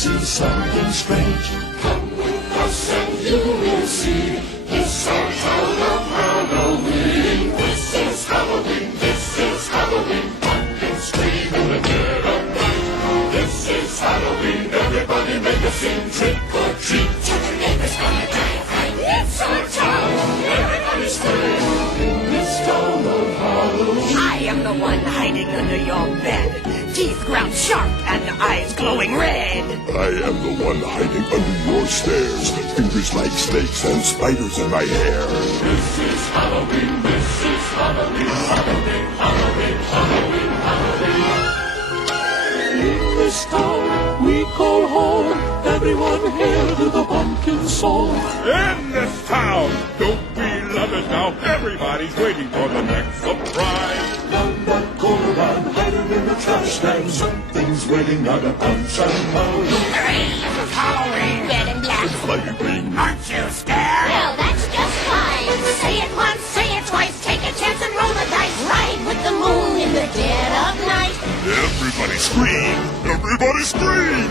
see something strange. Come with us and you will see. It's our town of Halloween. This is Halloween, this is Halloween. Pumpkins scream in the dead of night. This is Halloween, everybody make a scene. Trick or treat, tell your neighbors gonna die of fright. It's our town, everybody scream. In this town of Halloween. I am the one hiding under your bed. Teeth ground sharp and eyes glowing red. I am the one hiding under your stairs. Fingers like snakes and spiders in my hair. This is Halloween, this is Halloween, Halloween, Halloween, Halloween, Halloween. In this town we call home. Everyone hail to the pumpkin song. In this town, don't we love it now? Everybody's waiting for the next surprise. Down that corner I'm hiding in the trash can. Something's waiting out of punch and Halloween. Hooray! This is Halloween. Red and black. Flying green. Aren't you scared? Well, that's just fine. Say it once, say it twice. Take a chance and roll the dice. Ride with the moon in the dead of night. Everybody scream! Everybody scream!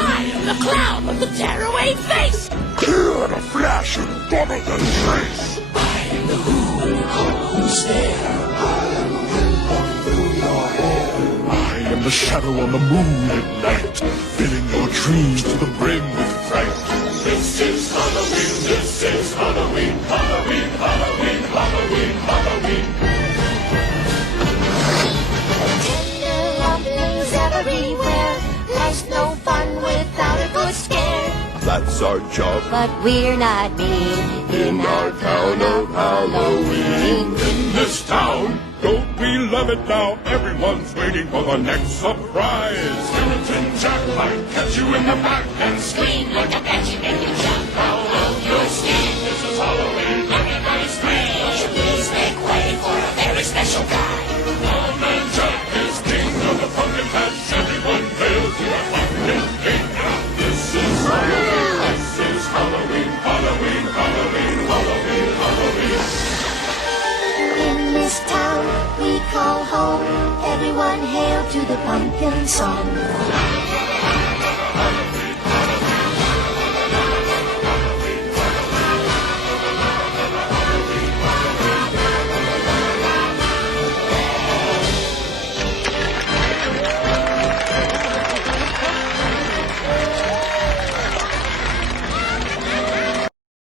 I am the clown with the tearaway face. Clear in a flash and dumber than trace. I am the who's there. I am the wind blowing through your hair. I am the shadow on the moon at night, filling your dreams to the brim with fright. This is Halloween, this is Halloween, Halloween, Halloween, Halloween, Halloween. Tender rumblings everywhere. Life's no fun without a good scare. That's our job But we're not mean in our town of Halloween. In this town, don't we love it now? Everyone's waiting for the next surprise. Skeleton Jack might catch you in the back and scream like a banshee, make you jump out of your skin. This is Halloween, everybody scream. Won't you please make way for a very special guy? Old Man Jack is king of the pumpkin patch. Everyone hail to the pumpkin king. This is Halloween, this is Halloween, Halloween, Halloween, Halloween, Halloween. In this town we call home. Everyone hail to the pumpkin song.